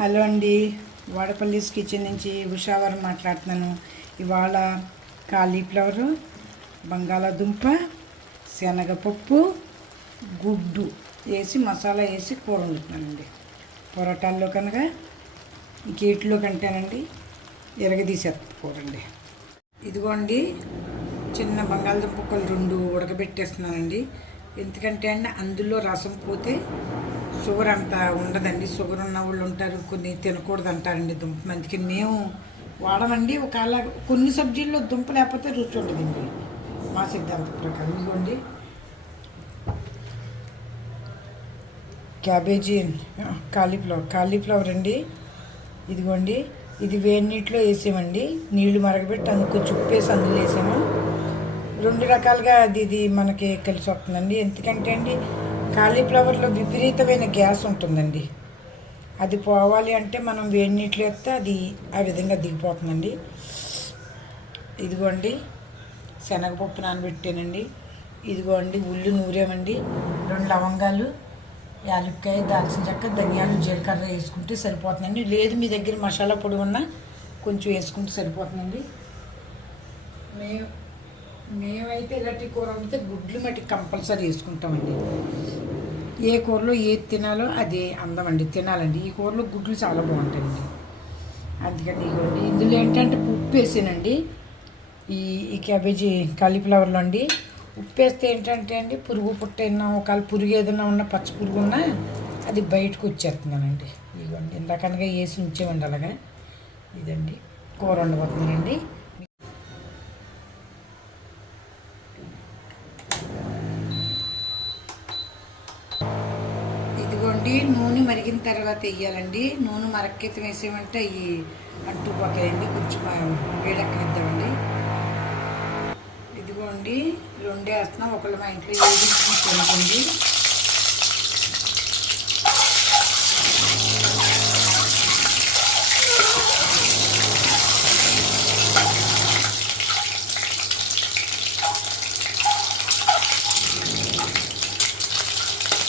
Hello అండి. వాడపల్లిస్ kitchen నుంచి ఉషావరం మాట్లాడుతున్నాను. ఇవాళ కాలీఫ్లవరు బంగాళాదుంప శనగపప్పు గుడ్డు వేసి మసాలా వేసి కూర వండుతున్నానండి. పొరటాల్లో కనుక గేట్లో కంటేనండి ఎరగదీసేస్తా కూరండి. ఇదిగోండి చిన్న బంగాళదుంప రెండు ఉడకబెట్టేస్తున్నానండి. ఎందుకంటే అండి అందులో రసం పోతే షుగర్ అంత ఉండదండి. షుగర్ ఉన్న వాళ్ళు ఉంటారు కొన్ని తినకూడదు అంటారండి దుంప అందుకే మేము వాడమండి ఒకవేళ కొన్ని సబ్జీల్లో దుంప లేకపోతే రుచి ఉండదండి. మా సిద్ధాంత ప్రకారం. ఇదిగోండి. క్యాబేజీ కాలీఫ్లవర్ కాలీఫ్లవర్ అండి. ఇదిగోండి. ఇది వేడి నీటిలో వేసామండి. నీళ్ళు మరగబెట్టి అందుకు చుప్పేసి అందులో వేసాము. రెండు రకాలుగా అది ఇది మనకి కలిసి వస్తుందండి. ఎందుకంటే అండి కాలీఫ్లవర్లో విపరీతమైన గ్యాస్ ఉంటుందండి. అది పోవాలి అంటే మనం వేడి నీటిలో వేస్తే అది ఆ విధంగా దిగిపోతుందండి. ఇదిగోండి శనగపప్పు నానబెట్టానండి. ఇదిగోండి ఉల్లి నూరేమండి. రెండు లవంగాలు యాలక్కాయ దాల్చిన చెక్క ధనియాలు జీలకర్ర వేసుకుంటే సరిపోతుందండి. లేదు మీ దగ్గర మసాలా పొడి ఉన్నా కొంచెం వేసుకుంటే సరిపోతుందండి. మేము మేమైతే ఇలాంటి కూర వండితే గుడ్లు మట్టి కంపల్సరీ వేసుకుంటామండి. ఏ కూరలో ఏది తినాలో అది అండి తినాలండి. ఈ కూరలో గుడ్లు చాలా బాగుంటాయండి. అందుకని ఇవ్వండి. ఇందులో ఏంటంటే ఉప్పు వేసానండి. ఈ ఈ క్యాబేజీ కాలీఫ్లవర్లో అండి. ఉప్పు వేస్తే ఏంటంటే అండి పురుగు పుట్ట ఒకవేళ పురుగు ఏదైనా ఉన్నా పచ్చి పురుగు ఉన్నా అది బయటకు వచ్చేస్తున్నానండి ఇదిగోండి. ఇందాకనగా వేసి ఉంచేవండి అలాగా. ఇదండి. కూర వండబోతున్నానండి. మరిగిన తర్వాత వేయాలండి నూనె మరక్కెత్తం వేసేమంటే అవి అంటుపోతాయండి కొంచెం వేడెక్కనిద్దామండి. ఇదిగోండి. రెండే వేస్తున్నాం ఒకళ్ళు మా ఇంట్లో ఏది తినకండి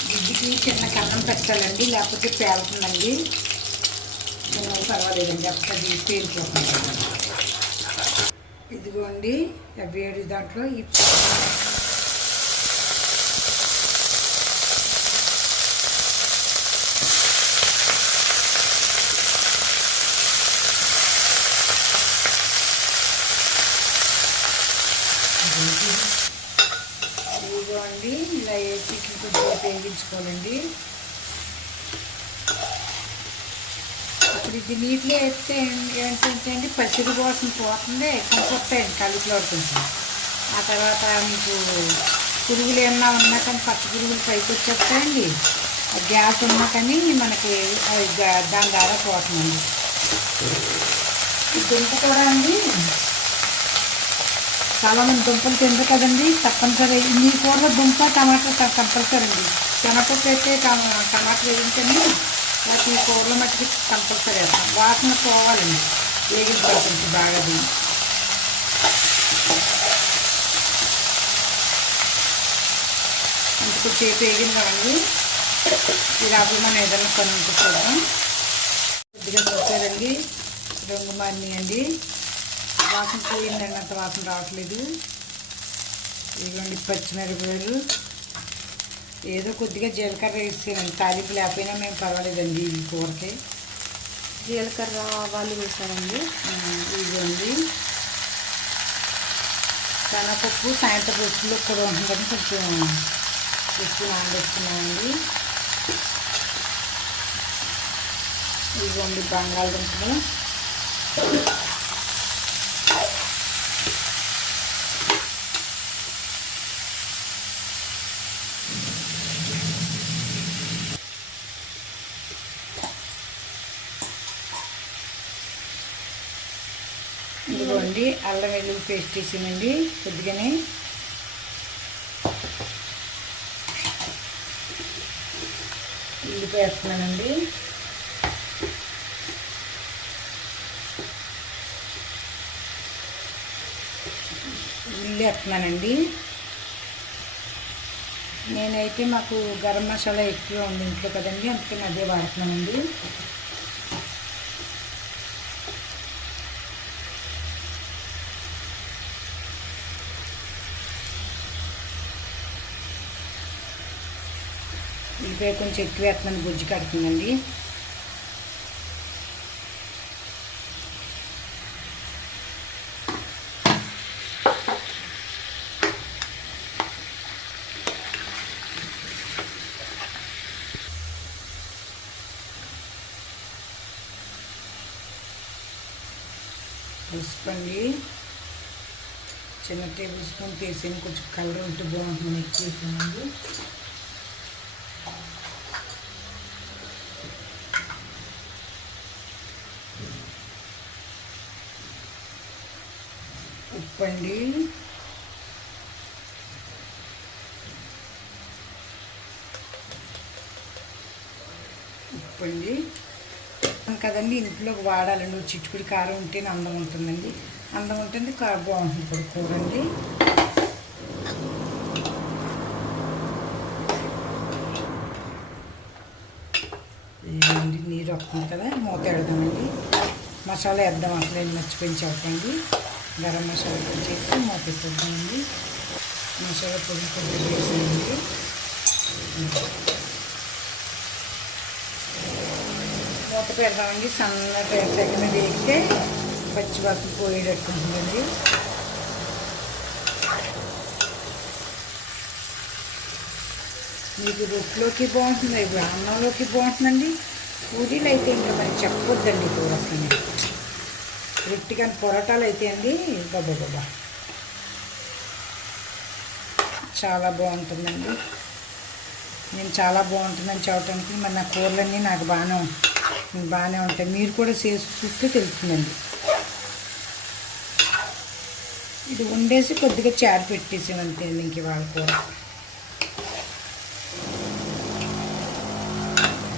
గుడ్డికి చిన్న కన్నం పెట్టాలండి లేకపోతే పేలుతుందండి. పర్వాలేదండి అప్పుడు అది పేలిపోతుంది ఇదిగోండి వేడి దాంట్లో ఈ ఇదిగోండి ఇలా వేసి కొద్దిగా వేయించుకోవాలండి ఇప్పుడు ఇది నీటిలో వేస్తే ఏంటంటే అండి పసిడి కోసం పోతుంది కొంకొస్తాయండి కాలీఫ్లవర్ కొంచెం ఆ తర్వాత మీకు పురుగులు ఏమన్నా ఉన్నా కానీ పచ్చ పురుగులు పైకి వచ్చేస్తాయండి. గ్యాస్ ఉన్నా కానీ మనకి దాని ద్వారా పోతుందండి. దుంప కూడా అండి చాలామంది దుంపలు తింటారు కదండి. తప్పనిసరి మీ కూరలో దుంప టమాటా కంపల్సరీ అండి. శనగపప్పు అయితే టమా- టమాటా వేయించండి. నాకు ఈ కూరలో మట్టికి కంపల్సరీ వేస్తాం. వాసన పోవాలండి. వేగిన కొంచెం బాగా దీన్ని ఇంటికి చేతి వేగింది కదండి ఇది అప్పుడు మనం ఏదైనా పని చూద్దాం. కొద్దిగా చూసారండి రంగు మారినాయండి వాసన పోయిందండి అంత వాసన రావట్లేదు. ఇదిగోండి పచ్చిమిరపకాయలు. ఏదో కొద్దిగా జీలకర్ర వేసానండి తాలింపు లేకపోయినా మేము పర్వాలేదండి ఈ కూరకి. జీలకర్ర ఆవాలు ఆ, ఇదిగోండి. శనగపప్పు సాయంత్రం రొట్టెలో కూడా ఉంటుందని కొంచెం ఎక్కువ నానబెట్టుకున్నామండి. ఇదిగోండి బంగాళదుంపలు. ఇదిగోండి అల్లం వెల్లుల్లి పేస్ట్ వేసామండి కొద్దిగానే. ఉల్లిపాయ వేస్తున్నానండి. ఉల్లి వేస్తున్నానండి. నేనైతే మాకు గరం మసాలా ఎక్కువ ఉంది ఇంట్లో కదండి అందుకని అదే వాడుతున్నానండి. ఉల్లిపాయ కొంచెం ఎక్కువ వేస్తున్నాను గుజ్జు కడుతుందండి. పసుపు అండి. చిన్న టేబుల్ స్పూన్ తీసేయండి కొంచెం కలర్ ఉంటే బాగుంటుంది ఎక్కువ తిప్పండి ఉప్పు అండి కదండి ఇంట్లోకి వాడాలండి. చిట్టుకుడి కారం ఉంటేనే అందం ఉంటుందండి. అందం ఉంటుంది కారం బాగుంటుంది ఇప్పుడు కూరండి. నీరు వస్తుంది కదా మూత పెడదామండి. మసాలా వేద్దాం అసలు మర్చిపోయి చెప్పండి. గరం మసాలా పొడి వేసి మూత పెట్టేద్దామండి మసాలా పొడి కొద్దిగా వేసేయండి మూత పెడదామండి సన్నగా సెగన వేస్తే పచ్చిపాకు పోయేటట్టు ఉంటుందండి మీకు రొట్టెలోకి బాగుంటుంది అన్నంలోకి బాగుంటుందండి. పూరీలు అయితే ఇంకా మరి చెప్పొద్దండి కూర అసలు. రొట్టె కానీ పొరటాలు అయితే అండి. బాబా బాబా చాలా బాగుంటుందండి. నేను చాలా బాగుంటుందని చెప్పడానికి మరి నా కూరలన్నీ నాకు బాగానే బాగానే ఉంటాయి. మీరు కూడా చేసి చూస్తే తెలుస్తుందండి. ఇది వండేసి కొద్దిగా చారు పెట్టేసి అంతే ఇంక ఇవాళ కూర.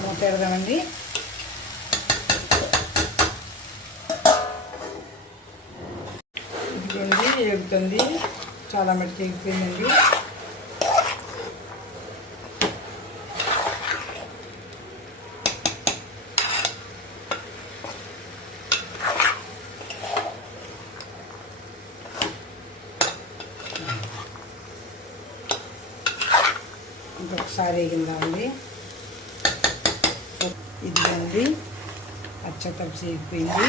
మూత పెడదామండి. ఎగుతుంది చాలా మట్టి ఎగిపోయిందండి ఇంకొకసారి వేగిందామండి అచ్చ అచ్చతప్పు అయిపోయింది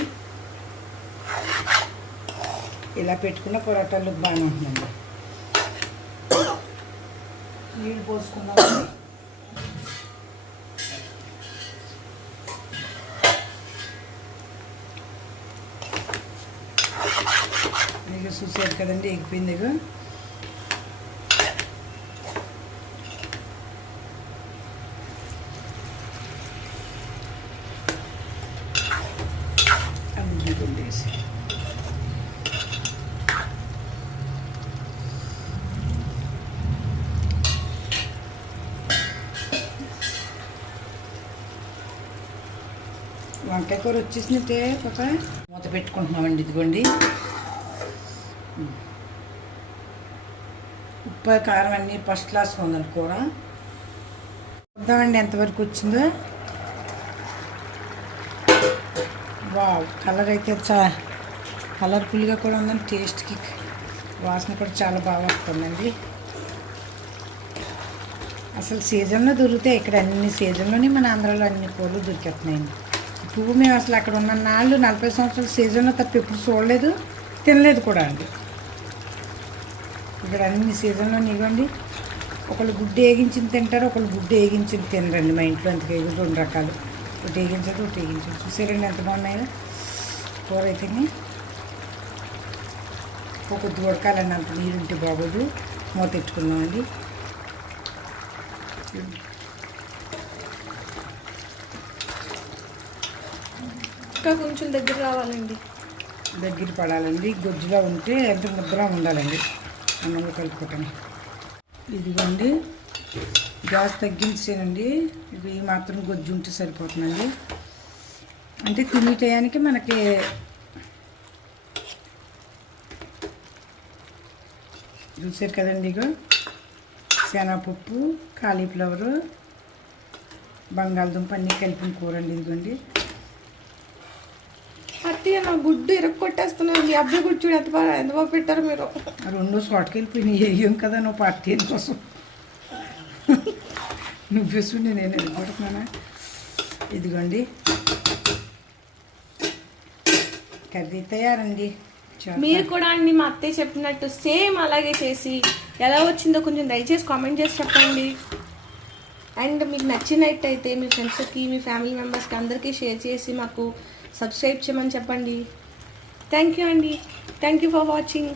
ఇలా పెట్టుకున్న పొరాటాలు బాగానే ఉంటుందండి. నీళ్ళు పోసుకున్నాం మీకు చూసారు కదండి ఎగిపోయింది ఇగో. అన్ని వండేసి వంకాయ కూర వచ్చేసినట్టే పాప మూత పెట్టుకుంటున్నామండి ఇదిగోండి. ఉప్పు కారం అన్నీ ఫస్ట్ క్లాస్ ఉందండి కూర. చూద్దామండి ఎంతవరకు వచ్చిందో. వావ్ కలర్ అయితే చా కలర్ఫుల్గా కూడా ఉందండి టేస్ట్కి వాసన కూడా చాలా బాగా వస్తుందండి. అసలు సీజన్లో దొరుకుతాయి ఇక్కడ అన్ని సీజన్లోనే మన ఆంధ్రాలో అన్ని కూరలు దొరికేస్తున్నాయండి. పువ్వు మేము అసలు అక్కడ ఉన్న నాళ్ళు నలభై సంవత్సరాల సీజన్లో తప్ప ఎప్పుడు చూడలేదు తినలేదు కూడా అండి. ఇక్కడ అన్ని సీజన్లో ఇవ్వండి ఒకళ్ళు గుడ్డు వేగించింది తింటారు ఒకళ్ళు గుడ్డు వేగించింది తినరండి మా ఇంట్లో. అంతకు ఎగురు రెండు రకాలు. ఒకటి వేగించదు ఒకటి వేగించదు. చూసారండి ఎంత బాగున్నాయో? కూర అయితే ఒక కొద్ది ఉడకాలండి అంత నీరు ఉంటే బాగోదు. మూత పెట్టుకున్నామండి ఇంకా కొంచెం దగ్గర రావాలండి. దగ్గర పడాలండి. గొజ్జులో ఉంటే ఎంత ముద్ర ఉండాలండి. అన్నంలో కలుపుకోవటం. ఇదిగోండి. గ్యాస్ తగ్గించేనండి. ఇది మాత్రం గొజ్జు ఉంటే సరిపోతుందండి. అంటే తినే టయానికి మనకి చూసారు కదండి ఇగో. శనగపప్పు కాలీఫ్లవరు బంగాళదుంప అన్నీ కలిపిన కూర అండి ఇదిగోండి. అత్తయ్య నా గుడ్డు ఇరక్కొట్టేస్తున్నాను మీ అబ్బాయి గుడ్డు చూడు ఎంత బాగా ఎంత బాగా పెట్టారు మీరు. రెండు షార్ట్కి వెళ్ళిపోయినాయి వేయం కదా నువ్వు పార్టీ కోసం. నువ్వు నేను వెళ్ళిపోతున్నానా ఇదిగోండి. కర్రీ తయారండి. మీరు కూడా అండి మా అత్తయ్య చెప్పినట్టు సేమ్ అలాగే చేసి ఎలా వచ్చిందో కొంచెం దయచేసి కామెంట్ చేసి చెప్పండి. అండ్ మీకు నచ్చినట్టయితే మీ ఫ్రెండ్స్కి మీ ఫ్యామిలీ మెంబర్స్కి అందరికీ షేర్ చేసి మాకు సబ్స్క్రైబ్ చేయమని చెప్పండి. థ్యాంక్ యూ అండి థ్యాంక్ యూ ఫర్ వాచింగ్